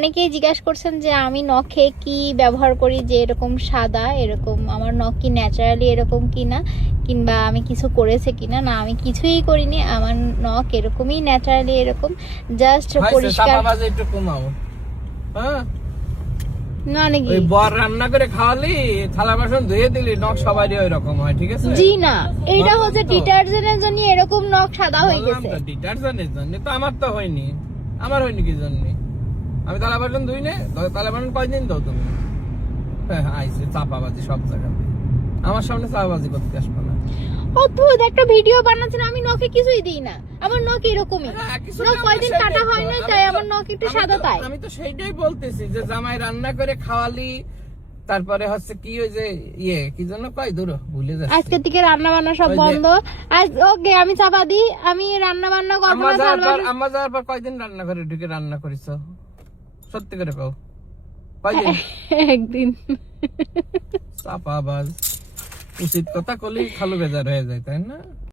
অনেকেই জিজ্ঞাসা করছেন যে আমি নখে কি ব্যবহার করি যে এরকম সাদা, এরকম আমার নখ কি ন্যাচারালি এরকম কিনা, কিংবা আমি কিছু করেছে কিনা। না, আমি কিছুই করিনি, আমার নখ এরকমই ন্যাচারালি এরকম, জাস্ট পরিষ্কার। একটু কমাও। হ্যাঁ, না নাকি ওই বর রান্না করে খাওয়ালি, থালা বাসন ধুয়ে দিলি, নখ সবারই ওই রকম হয়, ঠিক আছে? জি না, এটা হচ্ছে ডিটারজেন্টের জন্য এরকম নখ সাদা হয়ে গেছে। ডিটারজেন্টের জন্য তো আমার তো হয়নি। আমার হয়নি কি জন্য? আমি থালা বাসন ধুই না। থালা বাসন কয়দিন দাও তুমি? হ্যাঁ, আইসে চাপাবাজি সব জায়গাতে। আমার সামনে চাপাবাজি করতে আসবো না। অদ্ভুত একটা ভিডিও বানাচ্ছেন, আমি নখে কিছুই দিই না, আমার নখ এরকমই। নখ কয়দিন কাটা হয় না, তাই আমার নখ একটু সাদা। তাই আমি তো সেইটাই বলতেছি যে জামাই রান্না করে খাওয়ালি, তারপরে হচ্ছে কি ওই যে কি জন্য কয় দূর ভুলে যাচ্ছি। আজকে থেকে রান্না বান্না সব বন্ধ। আজ ওকে আমি চাপা দিই, আমি রান্না বান্না করবো না। আম্মা যাওয়ার পর কয়দিন রান্না করে ঢুকে রান্না করিস? সত্যি করে কও, কয়দিন? একদিন। চাপাবাজ। উচিত কথা কলি খালু বেজার হয়ে যায়, তাই না?